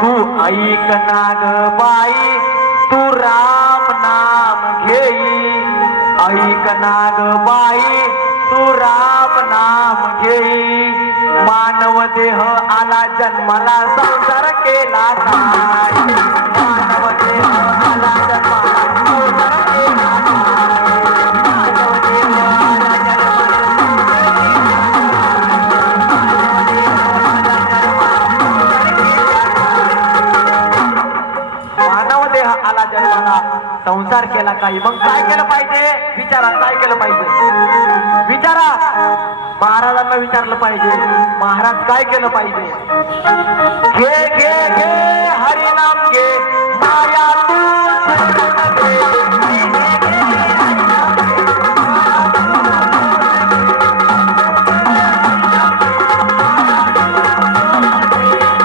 तू ऐक ना ग बाई तू राम नाम घेई, ऐक ना ग बाई तू राम नाम घेई. मानव देह आला जन्माला संसार केला काय, मानव देह आला जन्माला संसार केला काय, मानव देह आला जन्माला मानव देह आला जन्माला संसार केला काही. मग काय केलं पाहिजे विचारा, काय केलं पाहिजे विचारा. महाराजांना विचारलं पाहिजे महाराज काय केलं पाहिजे. घे घे घे हरिनाम घे माया तू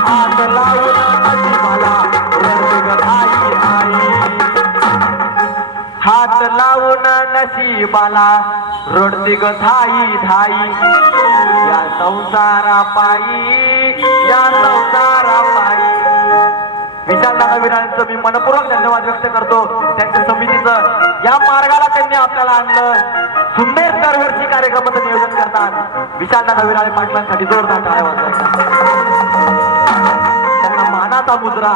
हात लावून नशिबाला रडग आई आई, हात लावून नशिबाला रडते ग धाई धाई. या संसारा पायी या संसारा पायी. विशालदादा विरांचं मी मनपूर्वक धन्यवाद व्यक्त करतो. त्यांच्या समितीचं या मार्गाला त्यांनी आपल्याला आणलं. सुंदर दरवर्षी कार्यक्रमाचं नियोजन करतात. विशालदादा विराळे पाटलांसाठी जोरदार टाळ्या वाजवायच्या. त्यांना मानाचा मुद्रा.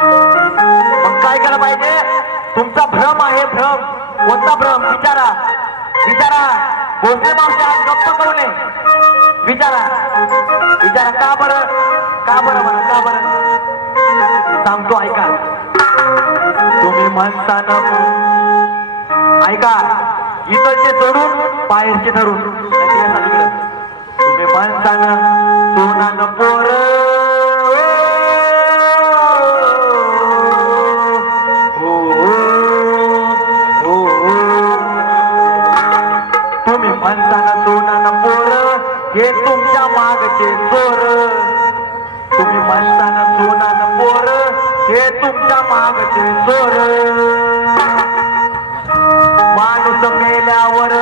मग काय केलं पाहिजे. तुमचा भ्रम आहे भ्रम. कोणता भ्रम विचारा विचारा. भोसले मावशी आज गप्प कवले विचारा विचारा. का बरं का बरं म्हणा का बरं सांगतो ऐका. तुम्ही म्हणताना ऐका इकडचे सोडून बाहेरचे ठरून. तुम्ही म्हणताना सोनानं पोर हे तुमच्या मागचे चोर. तुम्ही म्हणताना सोनानं पोर हे तुमच्या मागचे चोर. माणूस मेल्यावर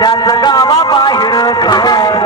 त्याच गावाबाहेर घर.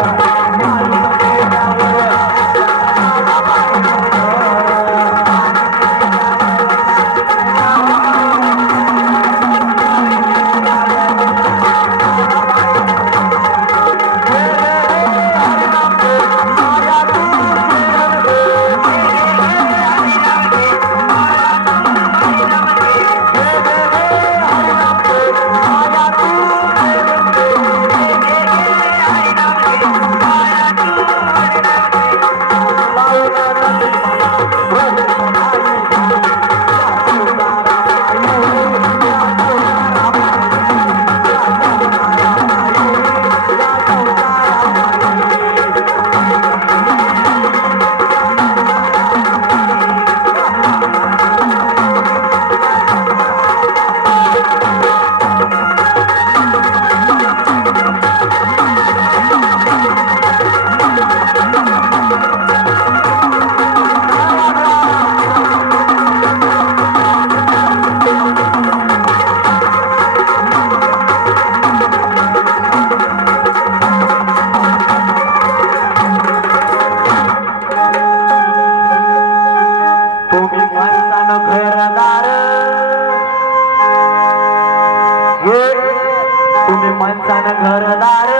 तुम्ही माणसानं घरदार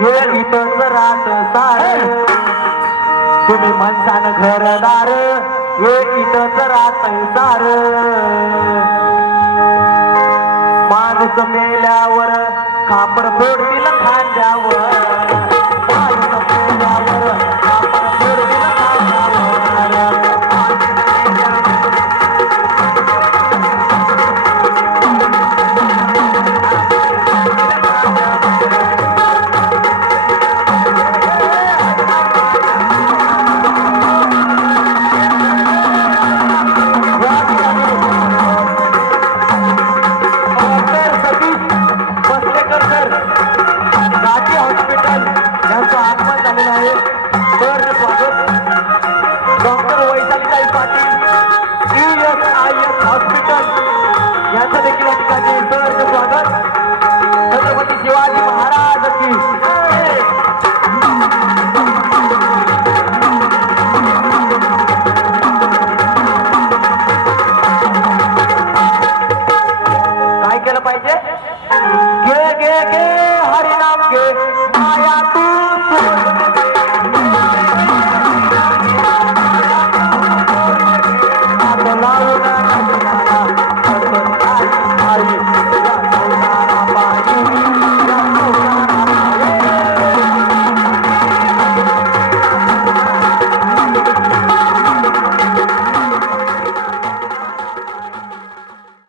हे इथंच राहत सार. तुम्ही माणसानं घरदार हे इथंच राहत सार. माणूस मेल्यावर खापर फोडतील खांद्यावर. माणूस मेल्यावर खापर फोडतील खांद्यावर. राजे गे माया तू